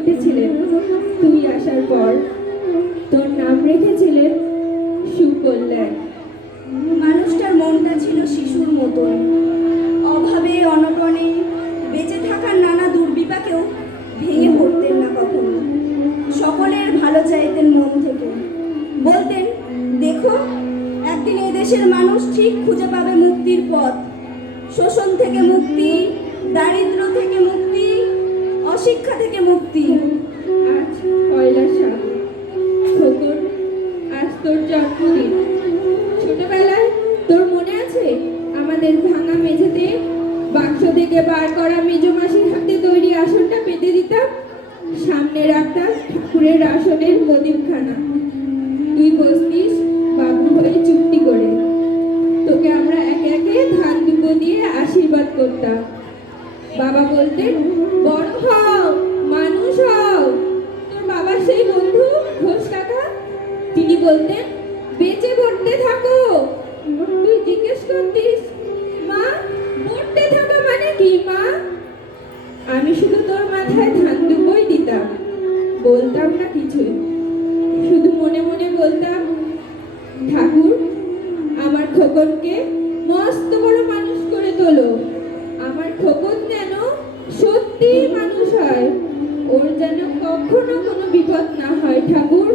উঠেছিলেন তুই আসার পর। তোর নাম রেখেছিলেন সুকল্যাণ। মানুষটার মনটা ছিল শিশুর মতন, অভাবে অনটনে বেঁচে থাকার নানা দুর্বিপাকেও ভেঙে পড়তেন না কখনো। সকলের ভালো চাইতেন মন থেকে, বলতেন দেখো একদিন এই দেশের মানুষ ঠিক খুঁজে পাবে মুক্তির পথ। শোষণ থেকে মুক্তি, দারিদ্র্য থেকে মুক্তি, অশিক্ষা থেকে মুক্তি। আজ পয়লা সাল, খোকন, আজ তোর জন্মদিন। ছোটবেলায় তোর মনে আছে আমাদের ভাঙা মেঝেতে বাক্স থেকে বার করা মেজো মাসির হাতে তৈরি আসনটা পেতে দিতাম, সামনে রাখতাম ঠাকুরের আসনের প্রদীপখানা। তুই বসতিস বাবু হয়ে চুক্তি করে, তোকে আমরা একে একে ধান দুটো দিয়ে আশীর্বাদ করতাম। বাবা বলতেন বড় হও, মানুষ হও। তোর বাবার সেই বন্ধু ঘোষ কাকা, তিনি বলতেন বেঁচে পড়তে থাকো। তুই জিজ্ঞেস করতিস মা পড়তে থাকা মানে কি মা? আমি শুধু তোর মাথায় ধান দুটোই দিতাম, বলতাম না কিছুই, শুধু মনে মনে বলতাম ঠাকুর আমার খোকনকে মস্ত বড় মানুষ করে তোলো। আমার খোকন যেন সত্যি মানুষ হয়, ওর যেন কখনো কোনো বিপদ না হয় ঠাকুর।